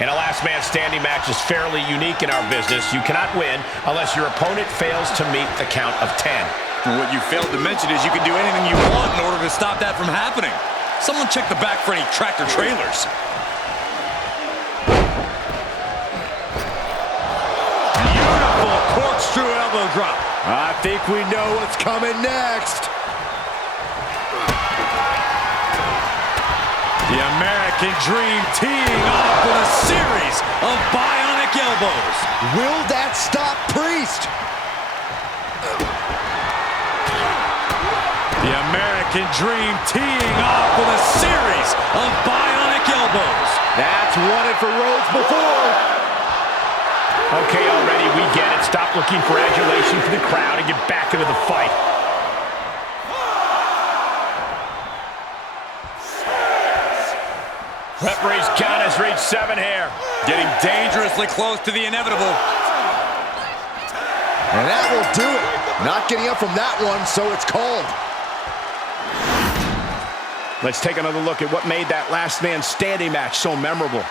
And a last man standing match is fairly unique in our business. You cannot win unless your opponent fails to meet the count of 10. And what you failed to mention is you can do anything you want in order to stop that from happening. Someone check the back for any tractor trailers. Beautiful corkscrew elbow drop. I think we know what's coming next. The American Dream teeing off with a series of bionic elbows. Will that stop Priest? The American Dream teeing off with a series of bionic elbows. That's won it for Rhodes before. Okay, already, we get it. Stop looking for adulation from the crowd and get back into the fight. Referee's count has reached 7 here. Getting dangerously close to the inevitable. And that will do it. Not getting up from that one, so it's called. Let's take another look at what made that last man standing match so memorable.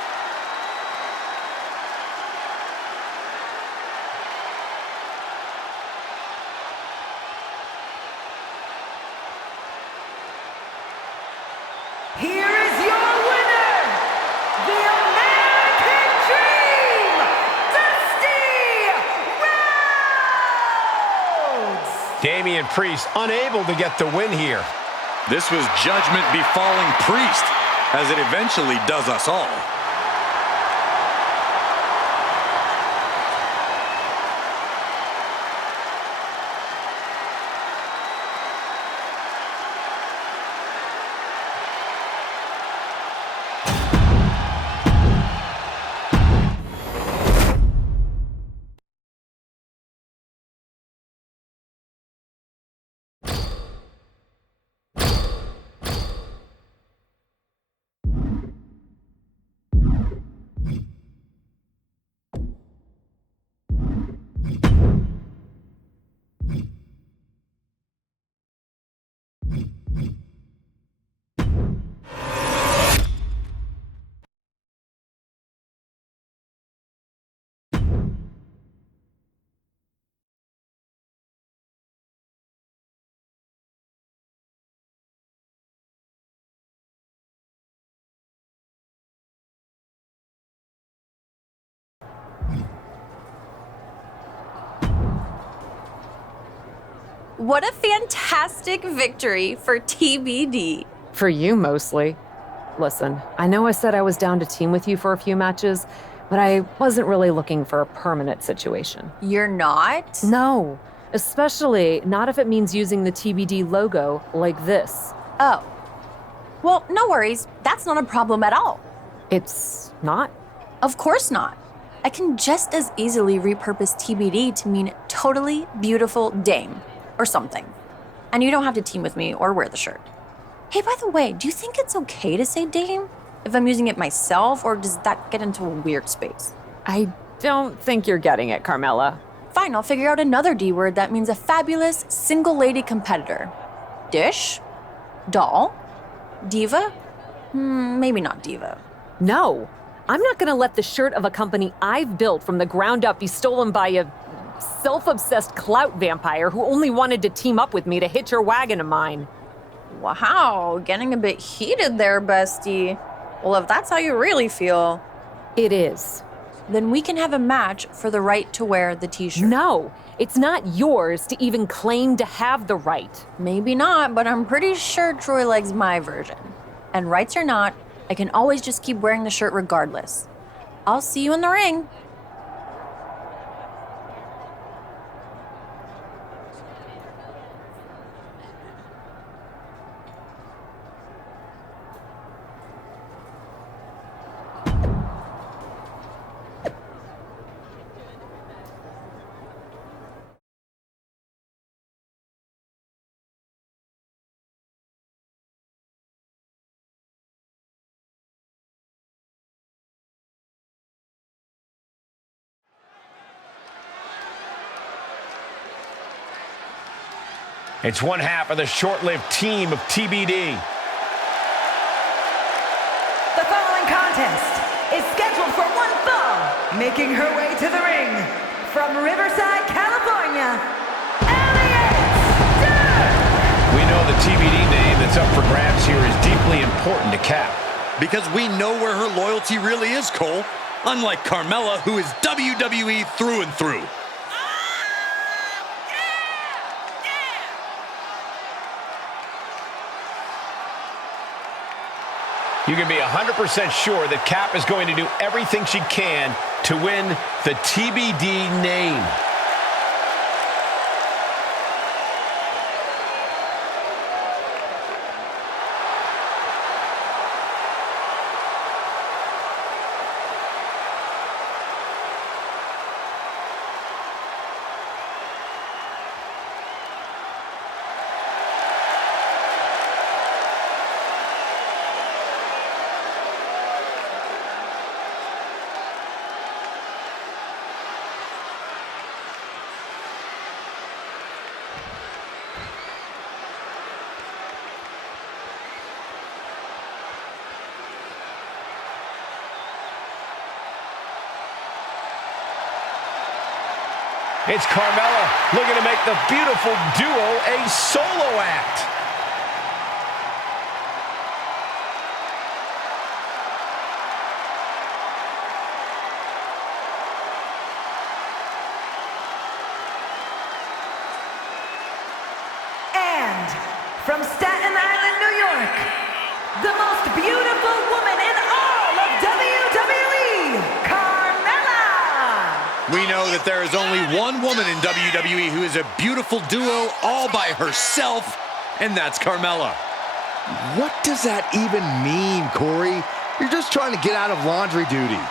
Here is your winner, the American Dream, Dusty Rhodes! Damian Priest unable to get the win here. This was judgment befalling Priest, as it eventually does us all. What a fantastic victory for TBD. For you, mostly. Listen, I know I said I was down to team with you for a few matches, but I wasn't really looking for a permanent situation. You're not? No, especially not if it means using the TBD logo like this. Oh. Well, no worries. That's not a problem at all. It's not? Of course not. I can just as easily repurpose TBD to mean totally beautiful dame or something. And you don't have to team with me or wear the shirt. Hey, by the way, do you think it's okay to say dame if I'm using it myself, or does that get into a weird space? I don't think you're getting it, Carmella. Fine, I'll figure out another D word that means a fabulous single lady competitor. Dish? Doll? Diva? Maybe not diva. No, I'm not gonna let the shirt of a company I've built from the ground up be stolen by a self-obsessed clout vampire who only wanted to team up with me to hitch her wagon of mine. Wow, getting a bit heated there, bestie. Well, if that's how you really feel, It is. then we can have a match for the right to wear the t-shirt. No, it's not yours to even claim to have the right. Maybe not, but I'm pretty sure Troy likes my version. And rights or not, I can always just keep wearing the shirt regardless. I'll see you in the ring. It's one half of the short-lived team of TBD. The following contest is scheduled for one fall, making her way to the ring from Riverside, California, We know the TBD name that's up for grabs here is deeply important to Cap. Because we know where her loyalty really is, Cole. Unlike Carmella, who is WWE through and through. You can be 100% sure that Cap is going to do everything she can to win the TBD name. It's Carmella looking to make the beautiful duo a solo act. And from Staten Island, New York, the most beautiful woman in all of WWE, Carmella! We know that there is only one woman in WWE who is a beautiful duo all by herself, and that's Carmella. What does that even mean, Corey? You're just trying to get out of laundry duty.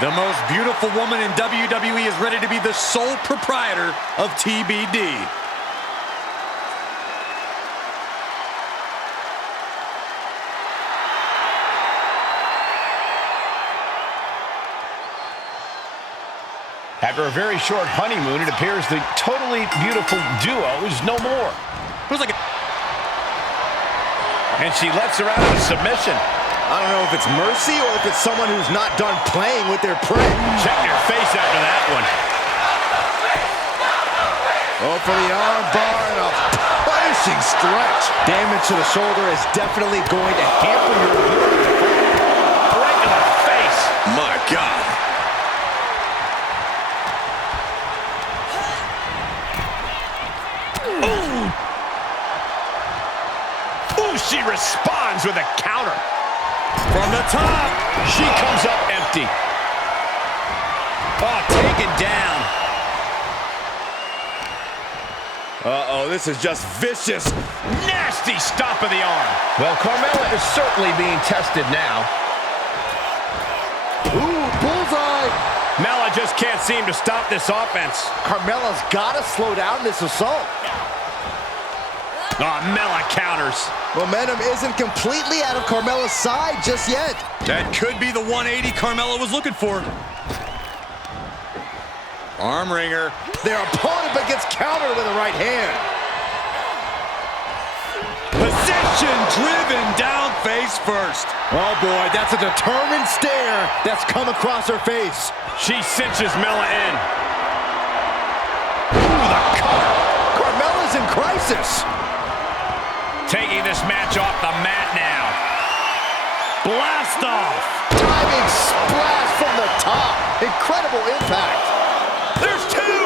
The most beautiful woman in WWE is ready to be the sole proprietor of TBD. After a very short honeymoon, it appears the totally beautiful duo is no more. It was like And she lets her out of a submission. I don't know if it's mercy or if it's someone who's not done playing with their prey. Check your face after that one. Oh, for the arm bar and a punishing stretch. Damage to the shoulder is definitely going to hamper your ability to fight. Right to the face. my God. Ooh, she responds with a counter. From the top, she comes up empty. Oh, taken down. Uh-oh, this is just vicious. Nasty stomp of the arm. Well, Carmella is certainly being tested now. Ooh, bullseye. Mella just can't seem to stop this offense. Carmella's got to slow down this assault. Oh, Mella counters. Momentum isn't completely out of Carmella's side just yet. That could be the 180 Carmella was looking for. Arm wringer. Their opponent but gets countered with a right hand. Position driven down face first. Oh boy, that's a determined stare that's come across her face. She cinches Mella in. Ooh, the cover. Carmella's in crisis. Taking this match off the mat now. Blast off. Diving splash from the top. Incredible impact. There's two.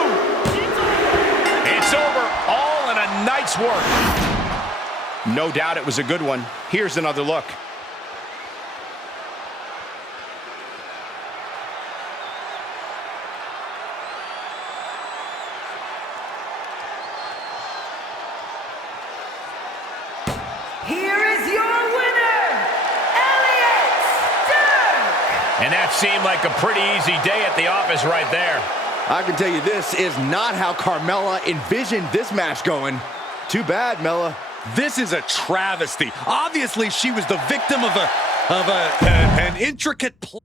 It's over, all in a night's work. No doubt it was a good one. Here's another look. Here is your winner, Elliot Stark! And that seemed like a pretty easy day at the office right there. I can tell you this is not how Carmella envisioned this match going. Too bad, Mella. This is a travesty. Obviously, she was the victim of an intricate play.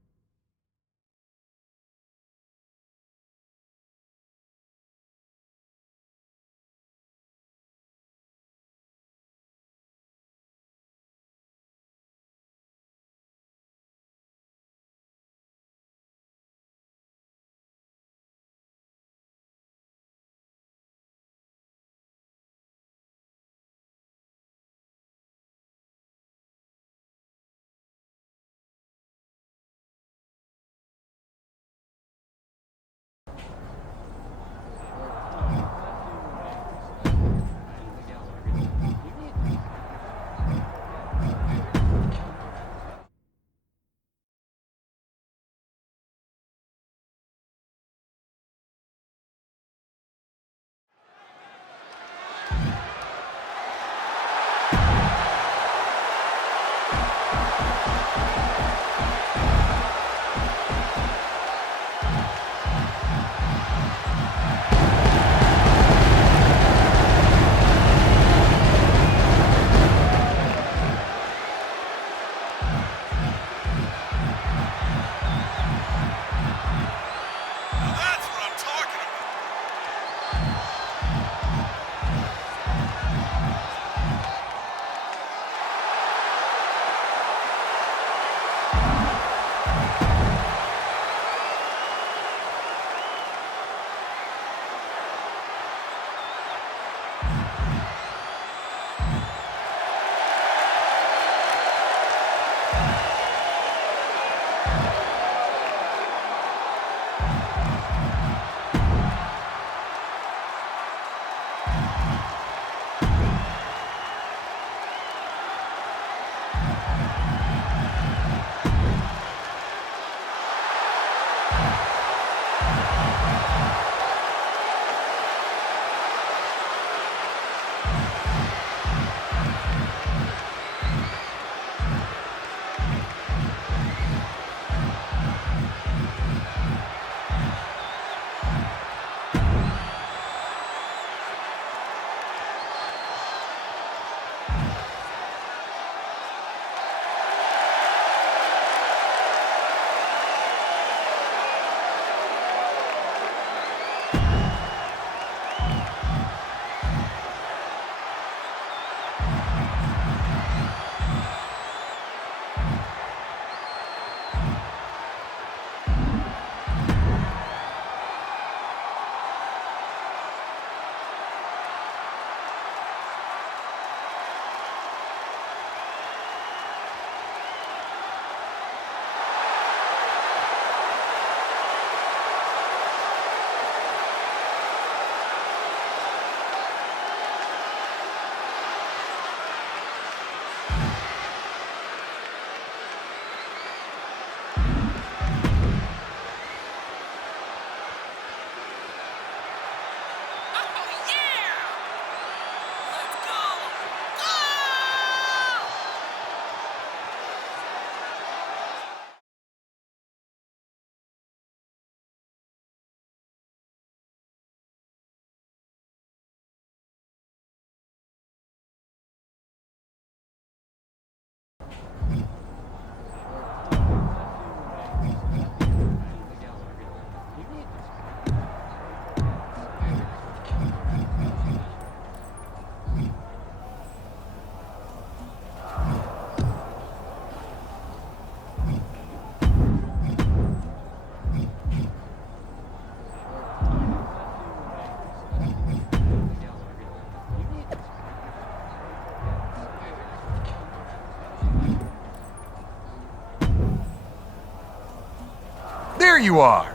you are.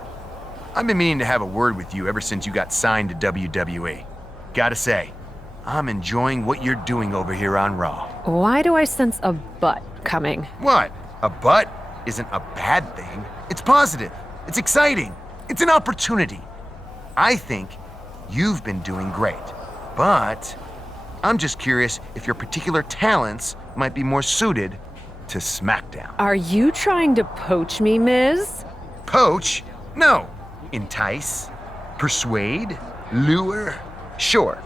I've been meaning to have a word with you ever since you got signed to WWE. Gotta say, I'm enjoying what you're doing over here on Raw. Why do I sense a butt coming? What? A butt isn't a bad thing. It's positive. It's exciting. It's an opportunity. I think you've been doing great. But I'm just curious if your particular talents might be more suited to SmackDown. Are you trying to poach me, Miz? Poach? No. Entice? Persuade? Lure? Sure.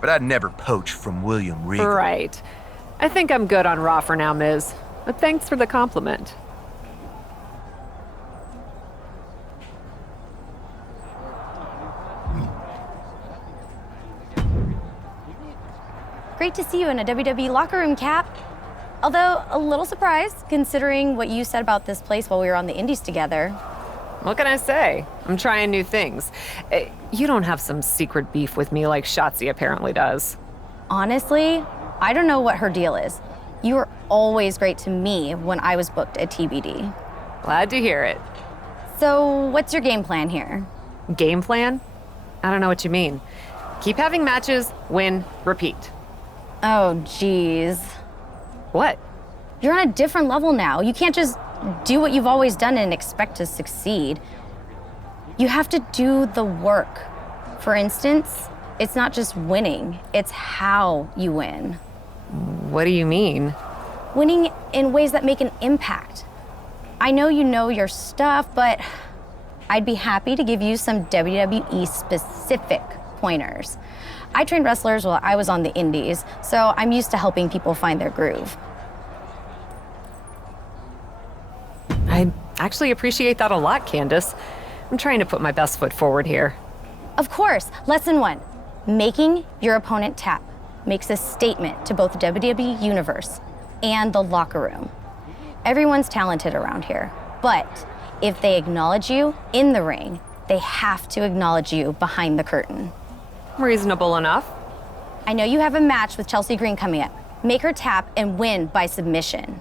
But I'd never poach from William Regal. Right. I think I'm good on Raw for now, Miz. But thanks for the compliment. Great to see you in a WWE locker room, Cap. Although, a little surprised, considering what you said about this place while we were on the Indies together. What can I say? I'm trying new things. You don't have some secret beef with me like Shotzi apparently does. Honestly, I don't know what her deal is. You were always great to me when I was booked at TBD. Glad to hear it. So, what's your game plan here? Game plan? I don't know what you mean. Keep having matches, win, repeat. Oh, geez. What? You're on a different level now. You can't just do what you've always done and expect to succeed. You have to do the work. For instance, it's not just winning, it's how you win. What do you mean? Winning in ways that make an impact. I know you know your stuff, but I'd be happy to give you some WWE specific pointers. I trained wrestlers while I was on the Indies, so I'm used to helping people find their groove. I actually appreciate that a lot, Candace. I'm trying to put my best foot forward here. Of course, lesson 1. Making your opponent tap makes a statement to both the WWE Universe and the locker room. Everyone's talented around here, but if they acknowledge you in the ring, they have to acknowledge you behind the curtain. Reasonable enough. I know you have a match with Chelsea Green coming up. Make her tap and win by submission.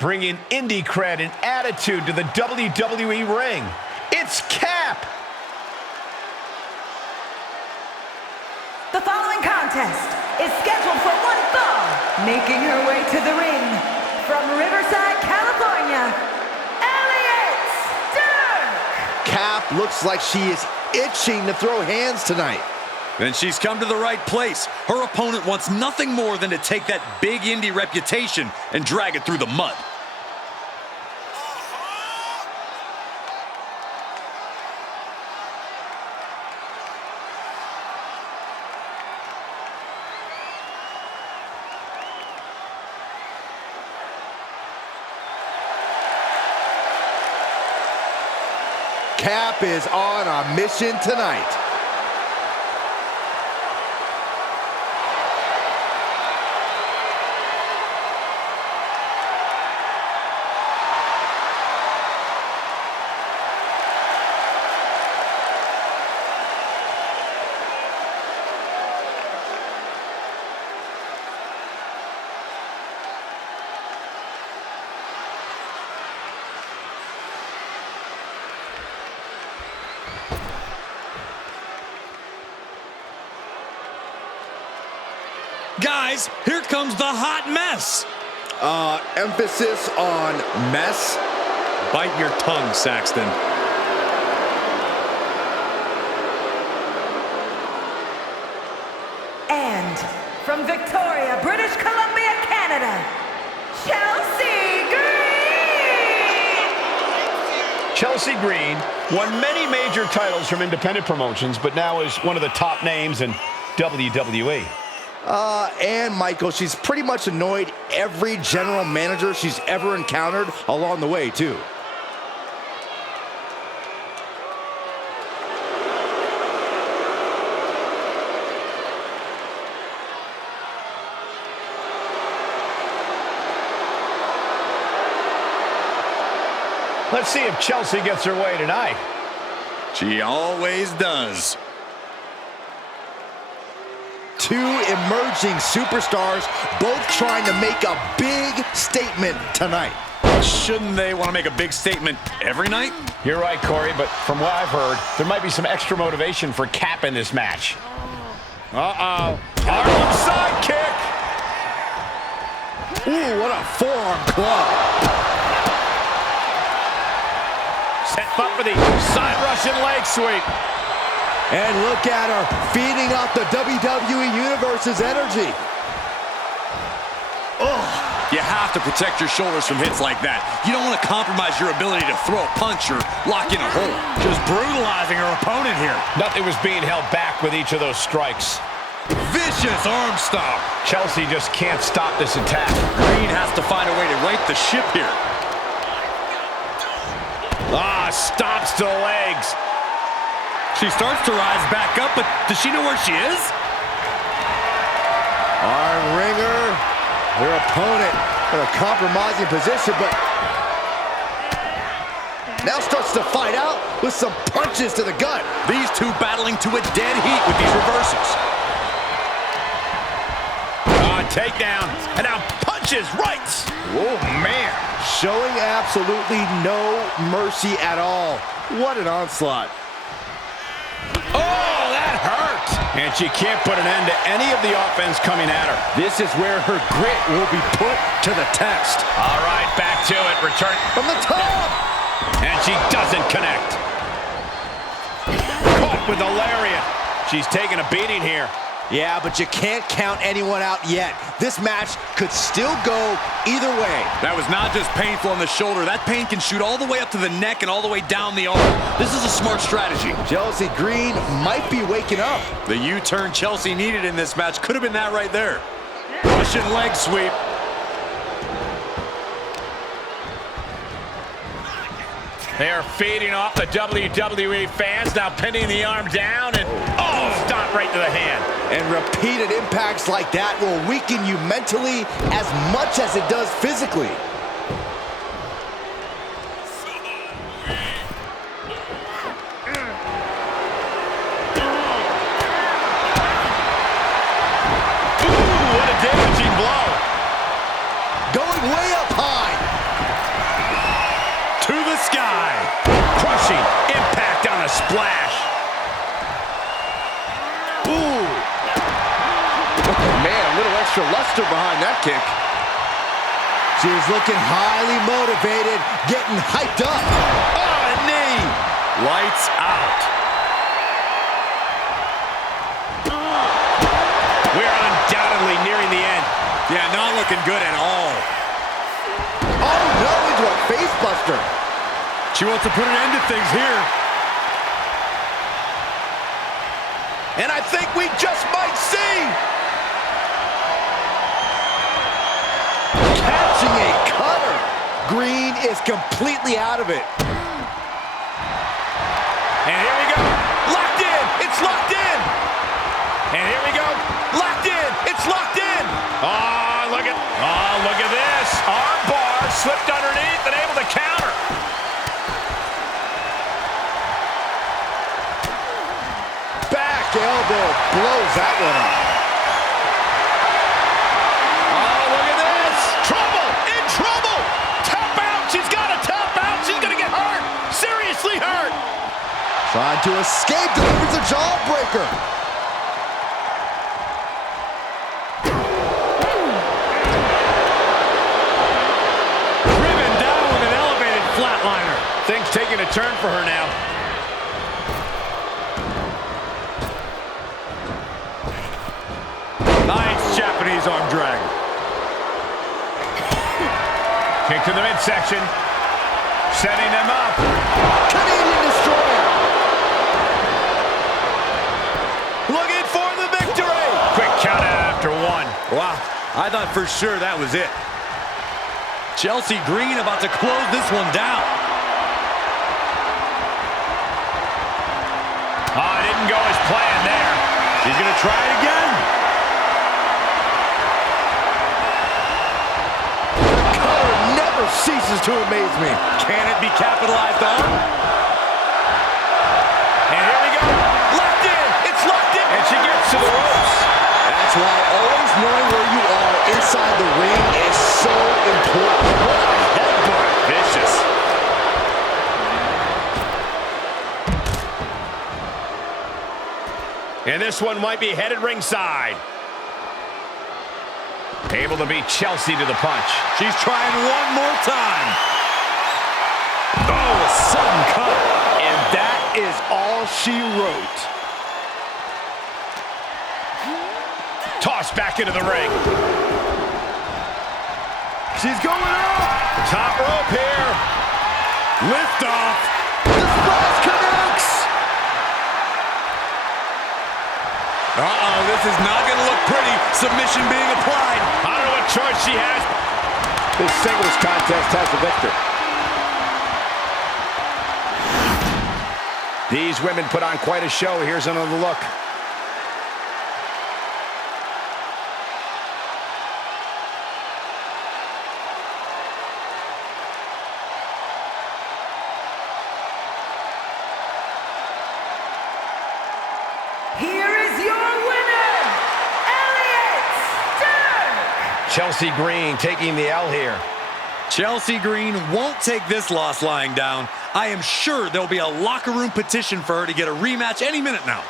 Bringing indie cred and attitude to the WWE ring. It's Cap. The following contest is scheduled for one fall. Making her way to the ring from Riverside, California, Elliot Stark. Cap looks like she is itching to throw hands tonight. Then she's come to the right place. Her opponent wants nothing more than to take that big indie reputation and drag it through the mud. Cap is on a mission tonight. Guys, here comes the hot mess. Emphasis on mess. Bite your tongue, Saxton. And from Victoria, British Columbia, Canada, Chelsea Green! Chelsea Green won many major titles from independent promotions, but now is one of the top names in WWE. And Michael, she's pretty much annoyed every general manager she's ever encountered along the way, too. Let's see if Chelsea gets her way tonight. She always does. Two emerging superstars, both trying to make a big statement tonight. Shouldn't they want to make a big statement every night? You're right, Corey, but from what I've heard, there might be some extra motivation for Cap in this match. Uh-oh. Harlem sidekick. Ooh, what a forearm club. Set up for the side Russian leg sweep. And look at her, feeding off the WWE Universe's energy. You have to protect your shoulders from hits like that. You don't want to compromise your ability to throw a punch or lock in a hold. Just brutalizing her opponent here. Nothing was being held back with each of those strikes. Vicious arm stomp. Chelsea just can't stop this attack. Green has to find a way to right the ship here. Stomps to the legs. She starts to rise back up, but does she know where she is? Arm wringer. Their opponent in a compromising position, but now starts to fight out with some punches to the gut. These two battling to a dead heat with these reversals. Takedown, and now punches, rights. Oh, man. Showing absolutely no mercy at all. What an onslaught. Oh, that hurt. And she can't put an end to any of the offense coming at her. This is where her grit will be put to the test. All right, back to it. Return from the top. And she doesn't connect. Caught with the lariat. She's taking a beating here. Yeah, but you can't count anyone out yet. This match could still go either way. That was not just painful on the shoulder. That pain can shoot all the way up to the neck and all the way down the arm. This is a smart strategy. Chelsea Green might be waking up. The U-turn Chelsea needed in this match could have been that right there. Russian leg sweep. They are feeding off the WWE fans, now pinning the arm down, and stomp right to the hand. And repeated impacts like that will weaken you mentally as much as it does physically. Ooh, what a damaging blow. Going way up high. To the sky. Crushing impact on a splash. Ooh. Man, a little extra luster behind that kick. She is looking highly motivated, getting hyped up. Oh, a knee. Lights out. We are undoubtedly nearing the end. Yeah, not looking good at all. Oh, no, into a face buster. She wants to put an end to things here. And I think we just might see. Catching a cutter. Green is completely out of it. And here we go. Locked in. It's locked in. And here we go. Locked in. It's locked in. Look at this. Arm bar slipped underneath and able to counter. Back elbow blows that one up. Oh, look at this. Trouble. In trouble. Tap out. She's got to tap out. She's going to get hurt. Seriously hurt. Trying to escape, delivers a jawbreaker. Driven down with an elevated flatliner. Things taking a turn for her now. Nice Japanese arm drag. Kick to the midsection. Setting them up. Canadian Destroyer. Looking for the victory. Quick count out after one. Wow, I thought for sure that was it. Chelsea Green about to close this one down. It didn't go as planned there. She's going to try it again. ceases to amaze me. Can it be capitalized on? And here we go. Locked in. It's locked in. And she gets to the ropes. That's why always knowing where you are inside the ring is so important. What a headbutt. Vicious. And this one might be headed ringside. Able to beat Chelsea to the punch. She's trying one more time. Oh, a sudden cut. And that is all she wrote. Tossed back into the ring. She's going up. Top rope here. Lift off. The splash connects. Uh-oh, this is not going to look pretty. Submission being applied. I don't know what choice she has. This singles contest has the victor. These women put on quite a show. Here's another look. Here is your winner, Elliot Stark! Chelsea Green taking the L here. Chelsea Green won't take this loss lying down. I am sure there'll be a locker room petition for her to get a rematch any minute now.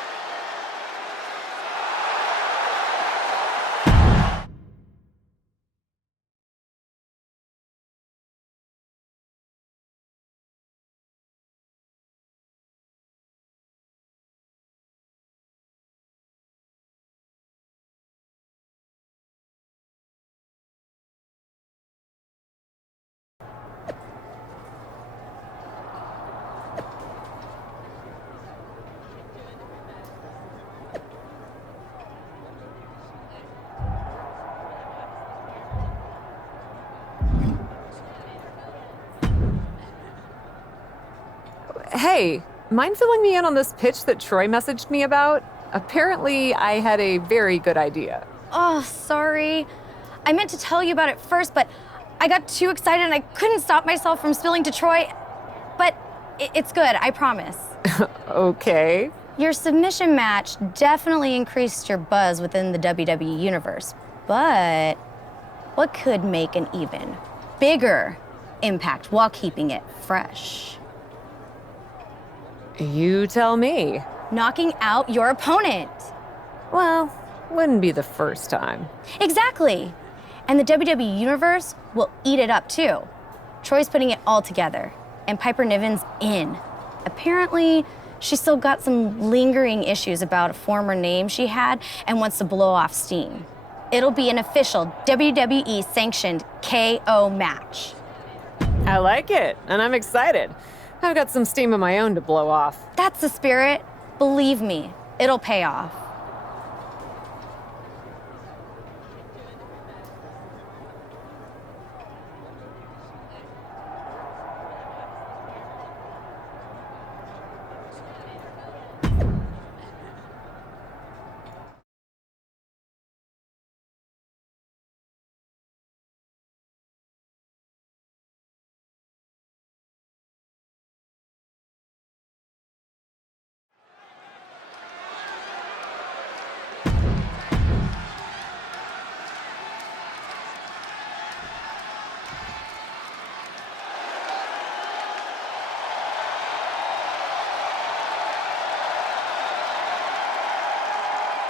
Hey, mind filling me in on this pitch that Troy messaged me about? Apparently, I had a very good idea. Oh, sorry. I meant to tell you about it first, but I got too excited and I couldn't stop myself from spilling to Troy. But it's good, I promise. Okay. Your submission match definitely increased your buzz within the WWE universe. But what could make an even bigger impact while keeping it fresh? You tell me. Knocking out your opponent. Well, wouldn't be the first time. Exactly. And the WWE Universe will eat it up too. Troy's putting it all together, and Piper Niven's in. Apparently, she's still got some lingering issues about a former name she had and wants to blow off steam. It'll be an official WWE sanctioned KO match. I like it, and I'm excited. I've got some steam of my own to blow off. That's the spirit. Believe me, it'll pay off.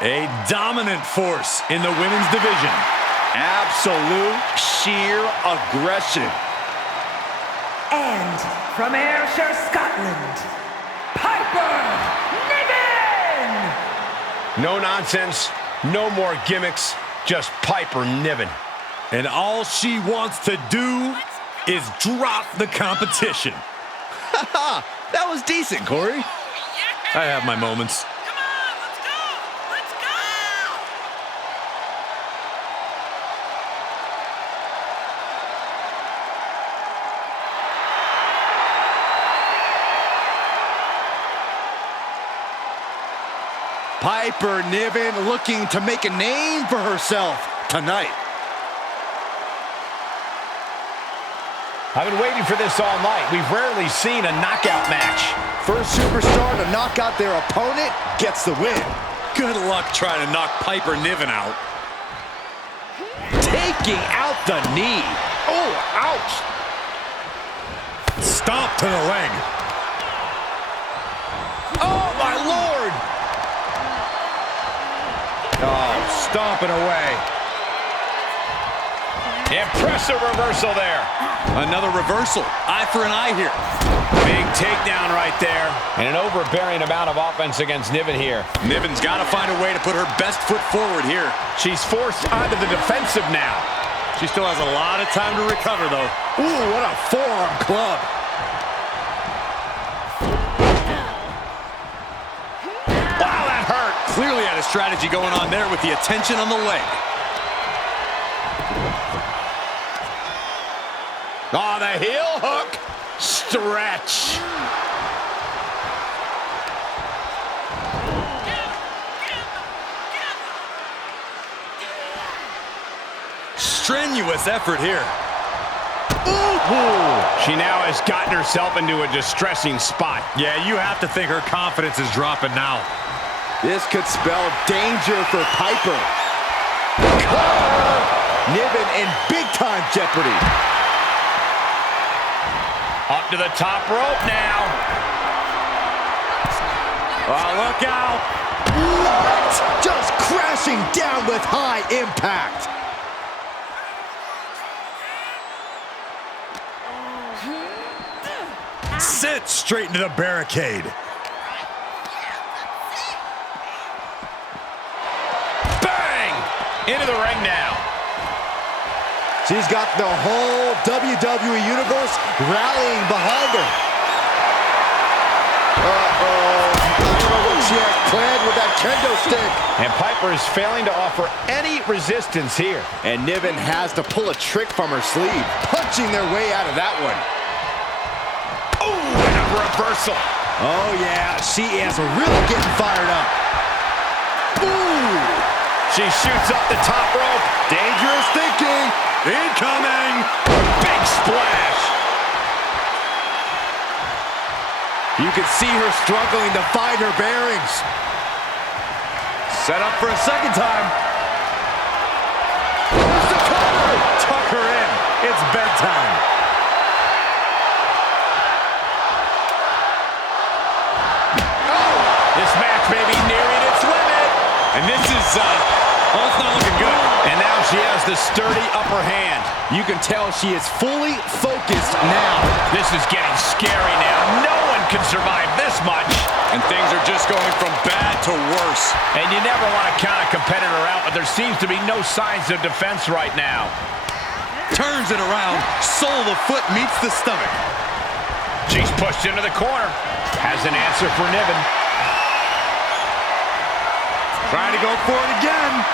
A dominant force in the women's division. Absolute sheer aggression. And from Ayrshire, Scotland, Piper Niven! No nonsense, no more gimmicks, just Piper Niven. And all she wants to do is drop the competition. That was decent, Corey. I have my moments. Piper Niven looking to make a name for herself tonight. I've been waiting for this all night. We've rarely seen a knockout match. First superstar to knock out their opponent gets the win. Good luck trying to knock Piper Niven out. Taking out the knee. Oh, ouch. Stomp to the leg. Oh, my Lord. Oh, stomping away. Impressive reversal there. Another reversal. Eye for an eye here. Big takedown right there. And an overbearing amount of offense against Niven here. Niven's got to find a way to put her best foot forward here. She's forced onto the defensive now. She still has a lot of time to recover, though. Ooh, what a forearm club. Wow, that hurt. Clearly had a strategy going on there with the attention on the leg. Oh, the heel hook. Stretch. Strenuous effort here. Ooh. She now has gotten herself into a distressing spot. Yeah, you have to think her confidence is dropping now. This could spell danger for Piper. Cover! Niven in big-time jeopardy. Up to the top rope now. Oh, look out. What? Just crashing down with high impact. Sit straight into the barricade. Bang! Into the ring now. She's got the whole WWE Universe rallying behind her. Uh-oh. I don't know what she has planned with that kendo stick. And Piper is failing to offer any resistance here. And Niven has to pull a trick from her sleeve, punching their way out of that one. Oh, and a reversal. Oh, yeah, she is really getting fired up. Ooh! She shoots up the top rope. Dangerous thinking. Incoming! Big splash. You can see her struggling to find her bearings. Set up for a second time. Here's the cover. Tuck her in. It's bedtime. This match may be nearing its limit. And this is, it's not looking good. And now she has the sturdy upper hand. You can tell she is fully focused now. This is getting scary now. No one can survive this much. And things are just going from bad to worse. And you never want to count a competitor out, but there seems to be no signs of defense right now. Turns it around. Sole of the foot meets the stomach. She's pushed into the corner. Has an answer for Niven. Trying to go for it again.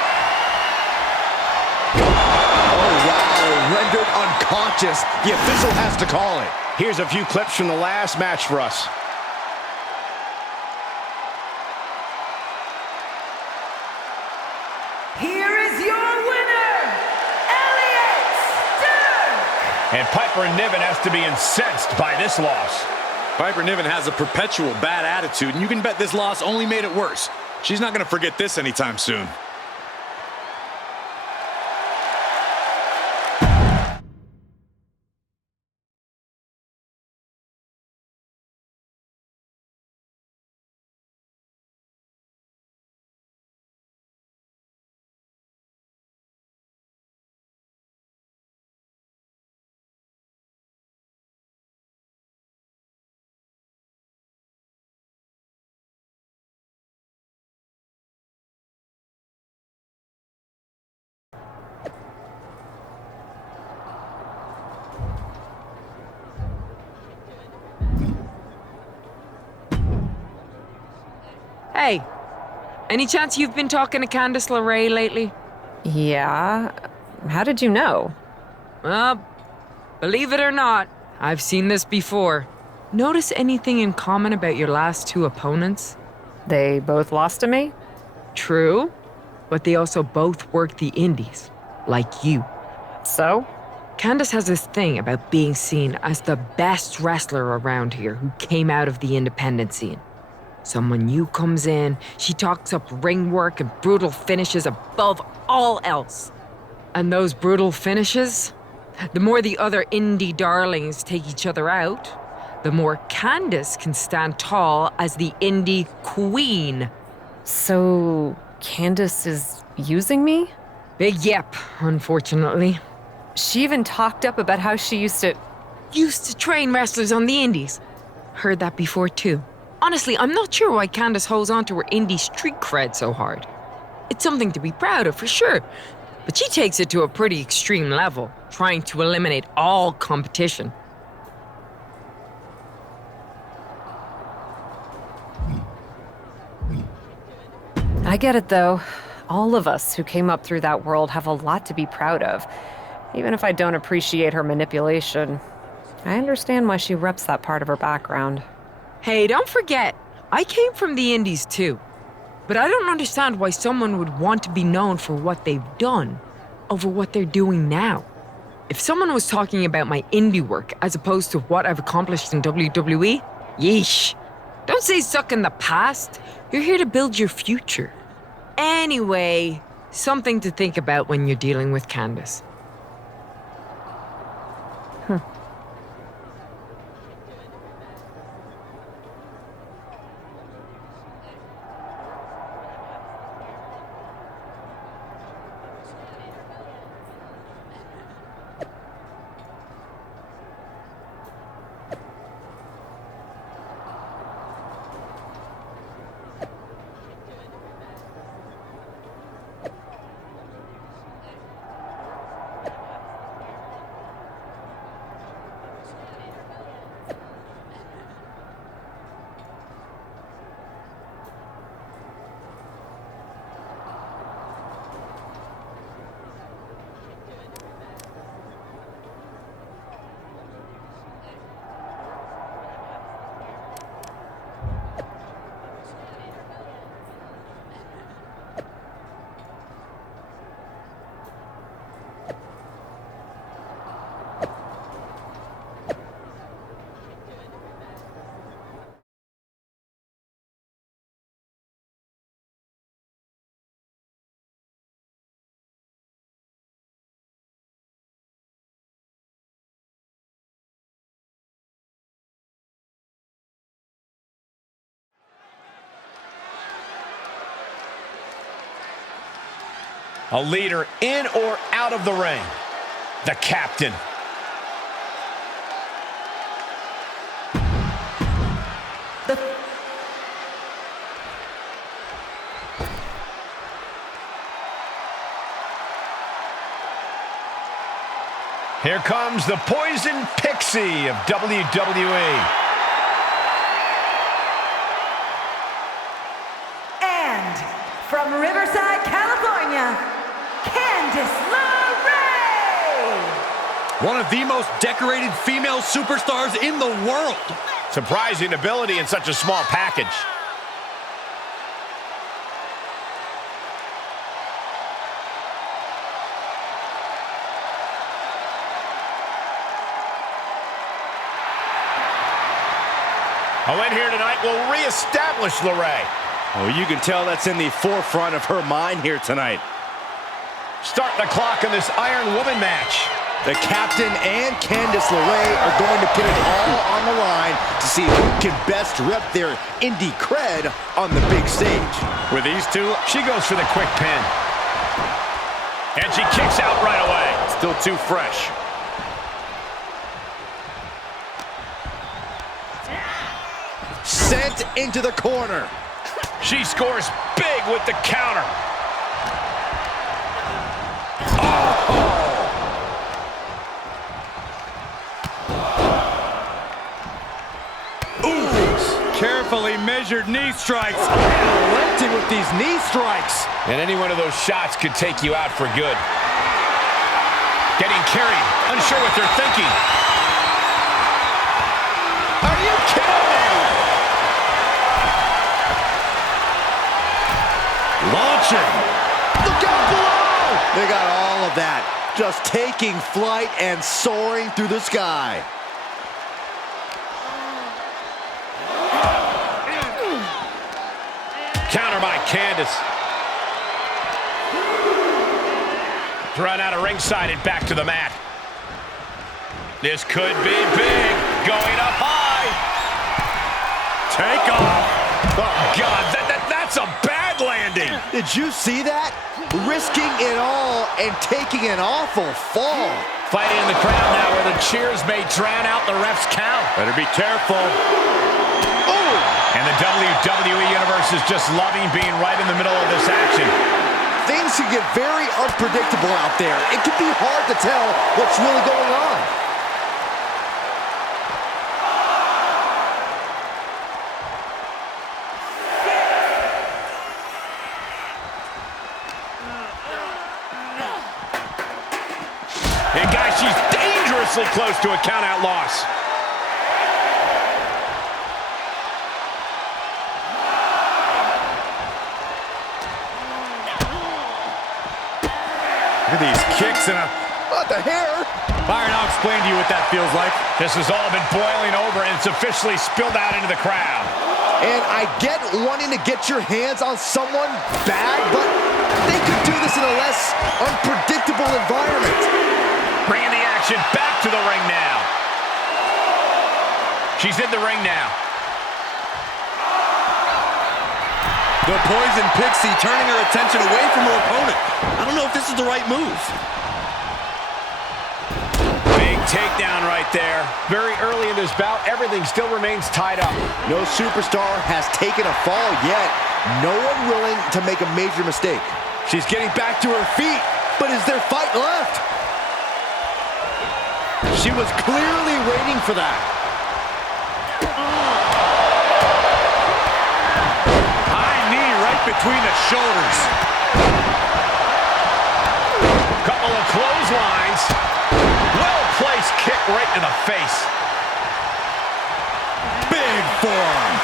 Oh, wow. Rendered unconscious. The official has to call it. Here's a few clips from the last match for us. Here is your winner, Elliot. And Piper Niven has to be incensed by this loss. Piper Niven has a perpetual bad attitude, and you can bet this loss only made it worse. She's not going to forget this anytime soon. Hey, any chance you've been talking to Candice LeRae lately? Yeah? How did you know? Well, believe it or not, I've seen this before. Notice anything in common about your last two opponents? They both lost to me? True, but they also both work the indies, like you. So? Candace has this thing about being seen as the best wrestler around here who came out of the independent scene. Someone new comes in, she talks up ring work and brutal finishes above all else. And those brutal finishes? The more the other indie darlings take each other out, the more Candace can stand tall as the indie queen. So, Candace is using me? Big yep, unfortunately. She even talked up about how she used to train wrestlers on the indies. Heard that before too. Honestly, I'm not sure why Candace holds on to her indie street cred so hard. It's something to be proud of for sure, but she takes it to a pretty extreme level, trying to eliminate all competition. I get it, though. All of us who came up through that world have a lot to be proud of. Even if I don't appreciate her manipulation, I understand why she reps that part of her background. Hey, don't forget, I came from the indies too. But I don't understand why someone would want to be known for what they've done over what they're doing now. If someone was talking about my indie work as opposed to what I've accomplished in WWE, yeesh. Don't say suck in the past. You're here to build your future. Anyway, something to think about when you're dealing with Candace. A leader in or out of the ring. The captain. Here comes the Poison Pixie of WWE. And from Riverside, California, Candice LeRae! One of the most decorated female superstars in the world. Surprising ability in such a small package. A win here tonight will reestablish LeRae. Oh, you can tell that's in the forefront of her mind here tonight. Start the clock in this Iron Woman match. The captain and Candice LeRae are going to put it all on the line to see who can best rep their indie cred on the big stage. With these two, she goes for the quick pin. And she kicks out right away. Still too fresh. Sent into the corner. She scores big with the counter. Carefully measured knee strikes. Elected with these knee strikes. And any one of those shots could take you out for good. Getting carried, unsure what they're thinking. Are you kidding me? Launching. Look out below. They got all of that. just taking flight and soaring through the sky. Counter by Candace. Thrown out of ringside and back to the mat. This could be big. Going up high. Take off. Oh, God, that's a bad landing. Did you see that? Risking it all and taking an awful fall. Fighting in the crowd now where the cheers may drown out the ref's count. Better be careful. Ooh. And the WWE Universe is just loving being right in the middle of this action. Things can get very unpredictable out there. It can be hard to tell what's really going on. And guys, she's dangerously close to a count-out loss. Look at these kicks and What the hair? Byron, I'll explain to you what that feels like. This has all been boiling over, and it's officially spilled out into the crowd. And I get wanting to get your hands on someone bad, but they could do this in a less unpredictable environment. Bringing the action back to the ring now. She's in the ring now. The Poison Pixie turning her attention away from her opponent. I don't know if this is the right move. Big takedown right there. Very early in this bout, everything still remains tied up. No superstar has taken a fall yet. No one willing to make a major mistake. She's getting back to her feet, but is there fight left? She was clearly waiting for that. High knee right between the shoulders. Couple of clotheslines. Well-placed kick right in the face. Big forearm.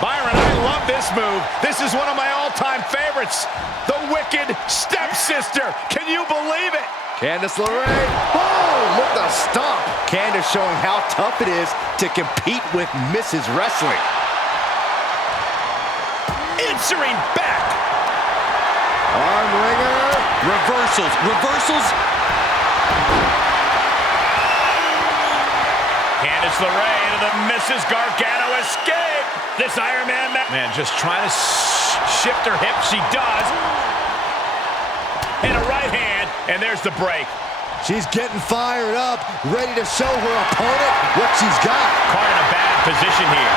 Byron, I love this move. This is one of my all-time favorites. The Wicked Stepsister. Can you believe it? Candice LeRae. Boom! With the stomp. Candice showing how tough it is to compete with Mrs. Wrestling. Answering back. Arm wringer. Reversals. Reversals. Candice LeRae into the Mrs. Gargano escape. This Iron Man just trying to shift her hip. She does. And a right hand, and there's the break. She's getting fired up, ready to show her opponent what she's got. Caught in a bad position here.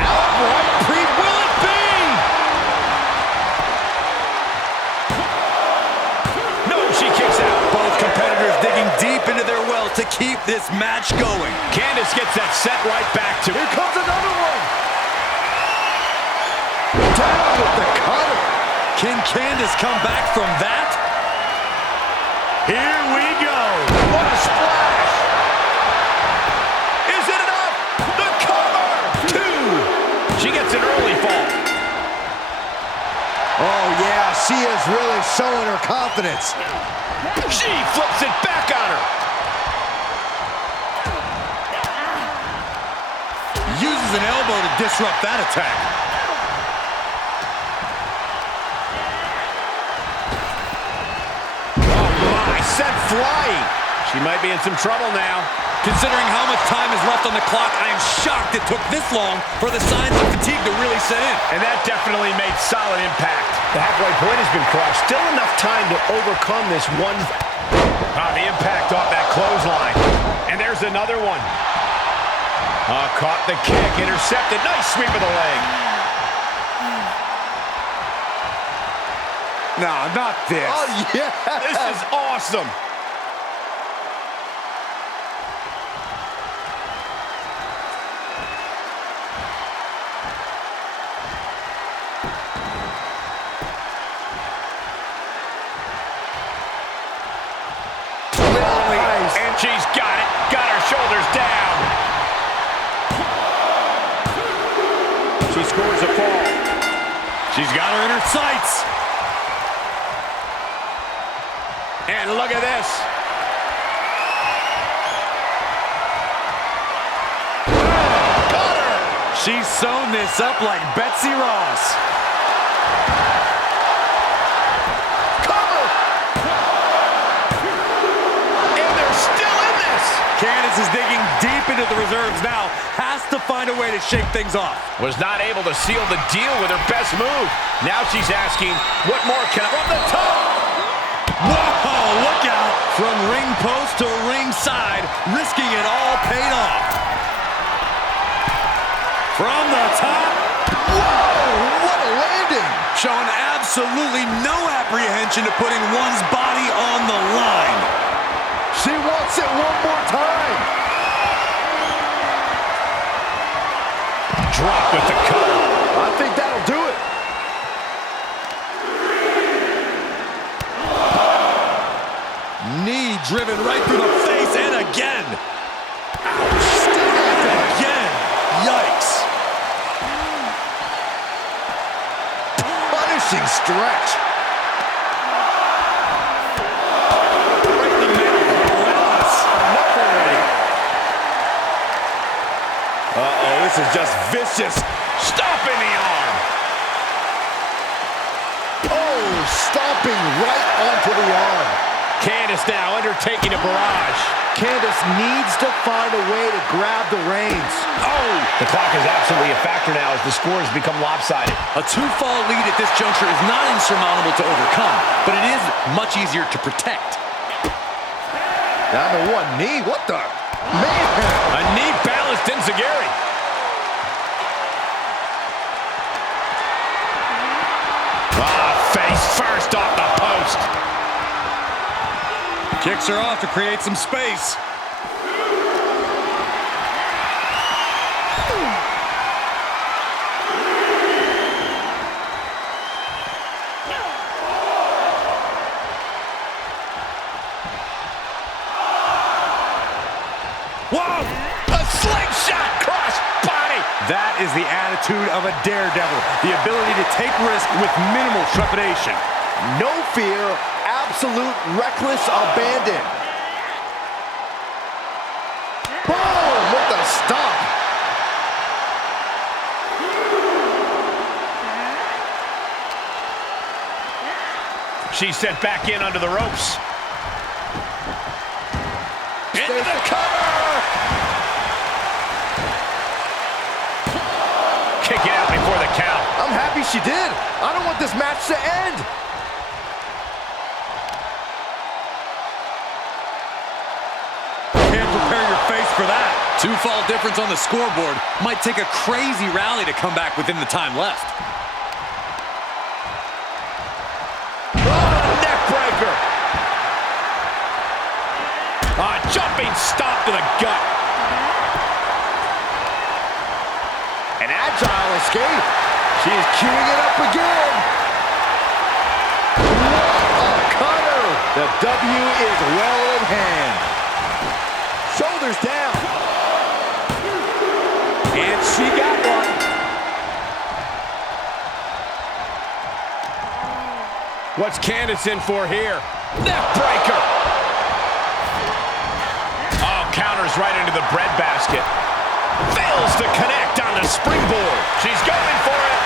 Outright will it be? No, she kicks out. Both competitors digging deep into their well to keep this match going. Candice gets that set right back to. Here comes another one. Down with the cutter. Can Candice come back from that? Here we go. What a splash. Is it enough? The cover. 2. She gets an early fall. Oh, yeah, she is really showing her confidence. She flips it back on her. Uses an elbow to disrupt that attack. Sent flying. She might be in some trouble now. Considering how much time is left on the clock, I am shocked it took this long for the signs of fatigue to really set in. And that definitely made solid impact. The halfway point has been crossed. Still enough time to overcome this one. The impact off that clothesline. And there's another one. Caught the kick, intercepted. Nice sweep of the leg. No, not this. Oh, yeah. This is awesome. Nice. And she's got it. Got her shoulders down. She scores a fall. She's got her in her sights. And look at this. Got her. She's sewn this up like Betsy Ross. Cover. And they're still in this. Candice is digging deep into the reserves now. Has to find a way to shake things off. Was not able to seal the deal with her best move. Now she's asking, what more can I... From the top! Whoa, look out. From ring post to ring side, risking it all paid off. From the top. Whoa, what a landing. Showing absolutely no apprehension to putting one's body on the line. She wants it one more time. Drop with the cover. I think that'll do it. Knee driven right through the face and again. Ouch. Still again. Yikes. Punishing stretch. Right in the mouth. Relentless. Enough already. Uh-oh, this is just vicious. Stomping the arm. Oh, stomping right onto the arm. Candice now undertaking a barrage. Candice needs to find a way to grab the reins. Oh! The clock is absolutely a factor now as the scores become lopsided. A two-fall lead at this juncture is not insurmountable to overcome, but it is much easier to protect. Down to one knee. What the? Man! A knee balanced Enziguri. Face first off the post. Kicks her off to create some space. Whoa! A slingshot cross body. That is the attitude of a daredevil. The ability to take risk with minimal trepidation. No fear, absolute reckless abandon. Boom! With the stomp. She's sent back in under the ropes. Into the cover! Kick it out before the count. I'm happy she did. I don't want this match to end. Can't prepare your face for that. Two-fall difference on the scoreboard. Might take a crazy rally to come back within the time left. Oh, neck breaker. A jumping stop to the gut. An agile escape. She's queuing it up again. What a cutter. The W is well in hand. Shoulders down. And she got one. What's Candice in for here? Neck breaker. Oh, counters right into the breadbasket. Fails to connect on the springboard. She's going for it.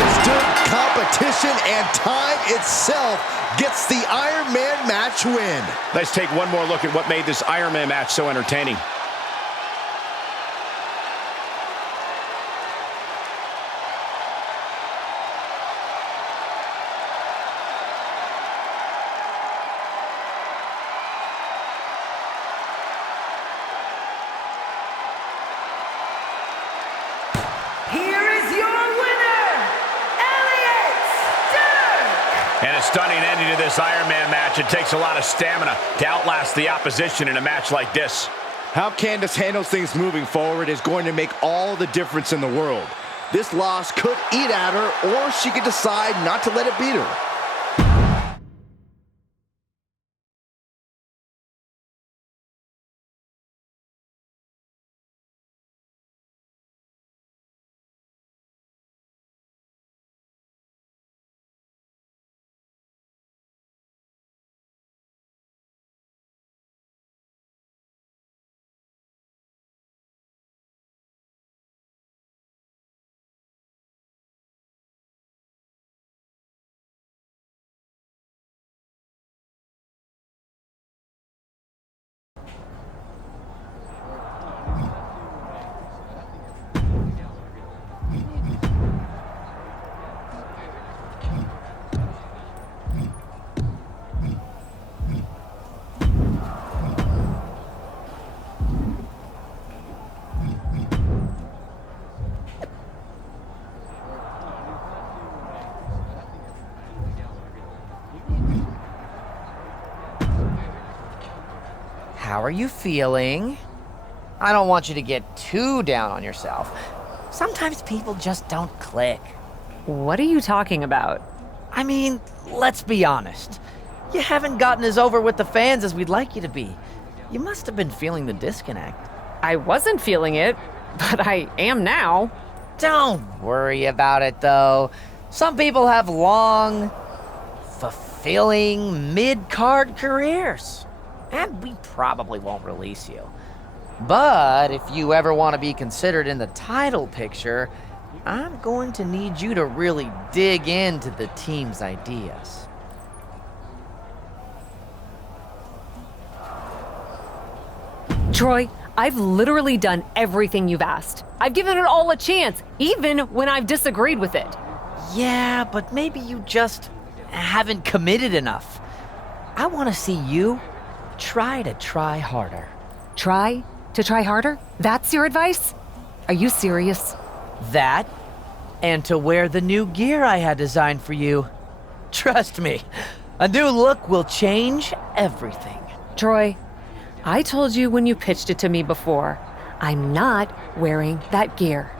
Withstood competition and time itself gets the Iron Man match win. Let's take one more look at what made this Iron Man match so entertaining. Here is your winner, And a stunning ending to this Iron Man match. It takes a lot of stamina to outlast the opposition in a match like this. How Candice handles things moving forward is going to make all the difference in the world. This loss could eat at her, or she could decide not to let it beat her. how are you feeling? I don't want you to get too down on yourself. Sometimes people just don't click. What are you talking about? I mean, let's be honest. You haven't gotten as over with the fans as we'd like you to be. You must have been feeling the disconnect. I wasn't feeling it, but I am now. Don't worry about it, though. Some people have long, fulfilling mid-card careers. And we probably won't release you. But if you ever want to be considered in the title picture, I'm going to need you to really dig into the team's ideas. Troy, I've literally done everything you've asked. I've given it all a chance, even when I've disagreed with it. Yeah, but maybe you just haven't committed enough. I want to see you try harder. Try harder? That's your advice? Are you serious? That, and to wear the new gear I had designed for you. Trust me, a new look will change everything. Troy, I told you when you pitched it to me before, I'm not wearing that gear.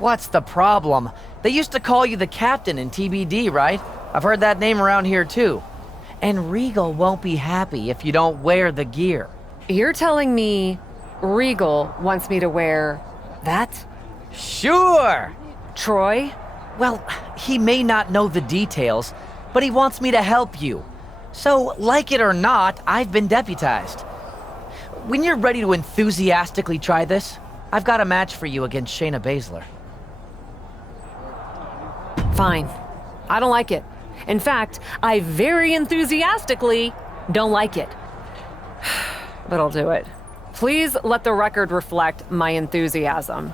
What's the problem? They used to call you the captain in TBD, right? I've heard that name around here too. And Regal won't be happy if you don't wear the gear. You're telling me Regal wants me to wear that? Sure! Troy? Well, he may not know the details, but he wants me to help you. So, like it or not, I've been deputized. When you're ready to enthusiastically try this, I've got a match for you against Shayna Baszler. Fine. I don't like it. In fact, I very enthusiastically don't like it. But I'll do it. Please let the record reflect my enthusiasm.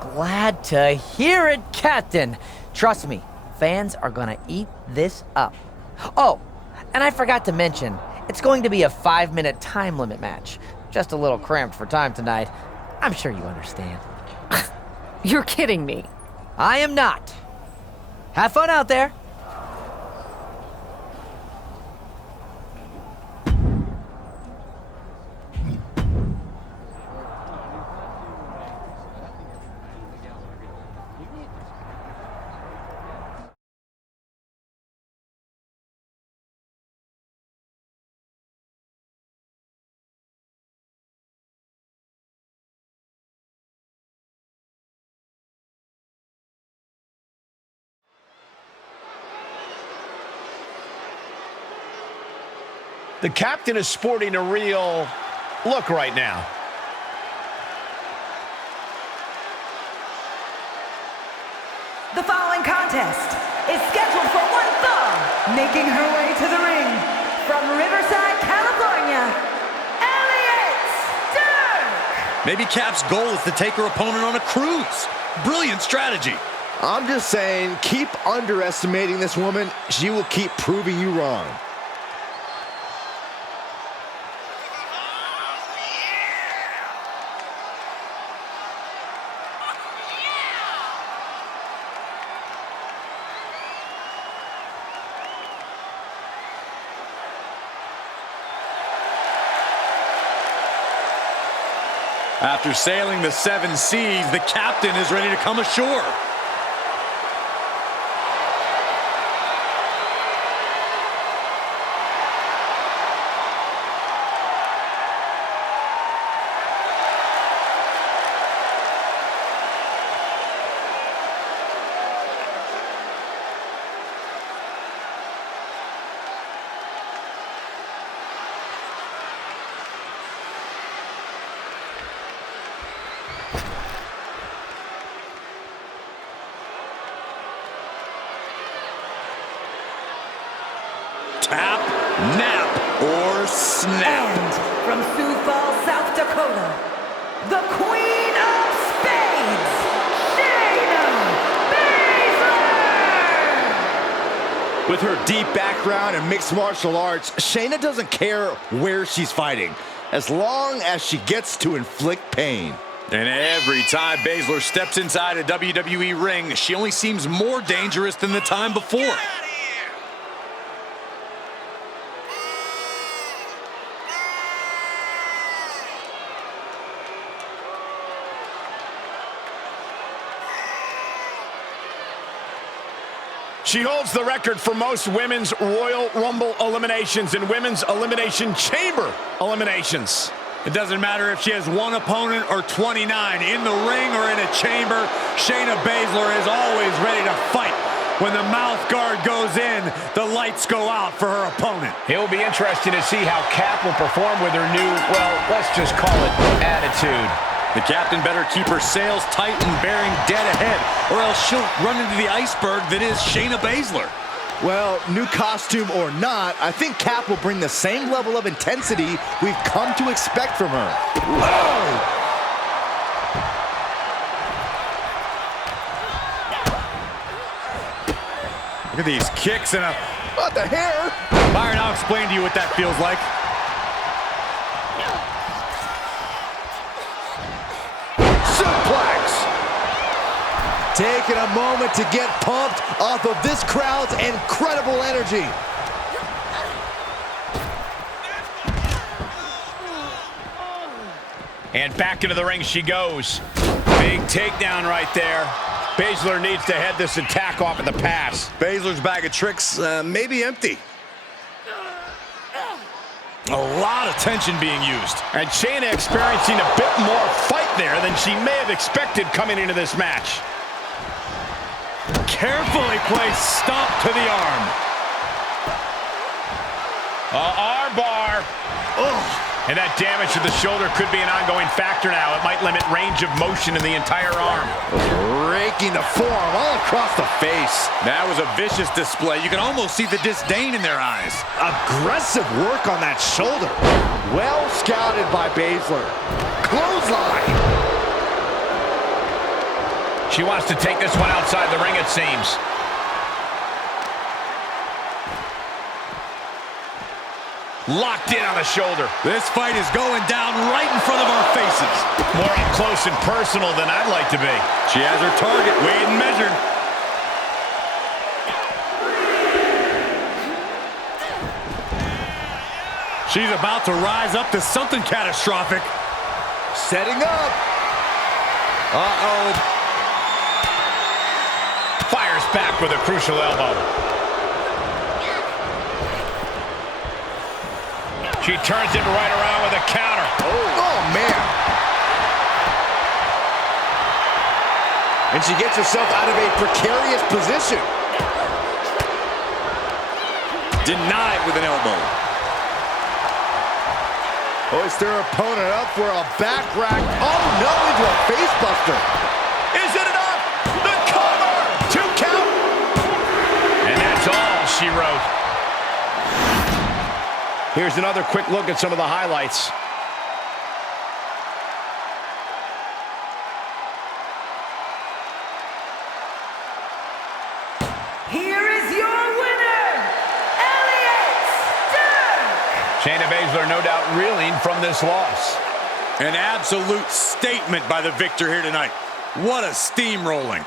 Glad to hear it, Captain. Trust me, fans are gonna eat this up. Oh, and I forgot to mention, it's going to be a 5-minute time limit match. Just a little cramped for time tonight. I'm sure you understand. You're kidding me. I am not. Have fun out there. The captain is sporting a real look right now. The following contest is scheduled for one fall, making her way to the ring from Riverside, California, Elliot. Maybe Cap's goal is to take her opponent on a cruise. Brilliant strategy. I'm just saying, keep underestimating this woman. She will keep proving you wrong. After sailing the 7 seas, the captain is ready to come ashore. Tap, nap, or snap. And from Sioux Falls, South Dakota, the Queen of Spades, Shayna Baszler! With her deep background in mixed martial arts, Shayna doesn't care where she's fighting, as long as she gets to inflict pain. And every time Baszler steps inside a WWE ring, she only seems more dangerous than the time before. She holds the record for most women's Royal Rumble eliminations and women's Elimination Chamber eliminations. It doesn't matter if she has one opponent or 29. In the ring or in a chamber, Shayna Baszler is always ready to fight. When the mouth guard goes in, the lights go out for her opponent. It will be interesting to see how Cap will perform with her new, well, let's just call it attitude. The captain better keep her sails tight and bearing dead ahead, or else she'll run into the iceberg that is Shayna Baszler. Well, new costume or not, I think Cap will bring the same level of intensity we've come to expect from her. Oh! Look at these kicks and a... What the hair? Byron, I'll explain to you what that feels like. Suplex! Taking a moment to get pumped off of this crowd's incredible energy. And back into the ring she goes. Big takedown right there. Baszler needs to head this attack off at the pass. Baszler's bag of tricks may be empty. A lot of tension being used. And Shayna experiencing a bit more fight there than she may have expected coming into this match. Carefully placed stomp to the arm. Arm bar. Ugh. And that damage to the shoulder could be an ongoing factor now. It might limit range of motion in the entire arm. Raking the forearm all across the face. That was a vicious display. You can almost see the disdain in their eyes. Aggressive work on that shoulder. Well scouted by Baszler. Clothesline. She wants to take this one outside the ring, it seems. Locked in on the shoulder. This fight is going down right in front of our faces. More up close and personal than I'd like to be. She has her target weighed and measured. She's about to rise up to something catastrophic. Setting up. Uh-oh. Fires back with a crucial elbow. She turns it right around with a counter. Oh, man. And she gets herself out of a precarious position. Denied with an elbow. Hoist her opponent up for a back rack. Oh, no, into a face buster. Is it enough? The cover! 2 count. And that's all she wrote. Here's another quick look at some of the highlights. Here is your winner, Shayna Baszler, no doubt, reeling from this loss. An absolute statement by the victor here tonight. What a steamrolling.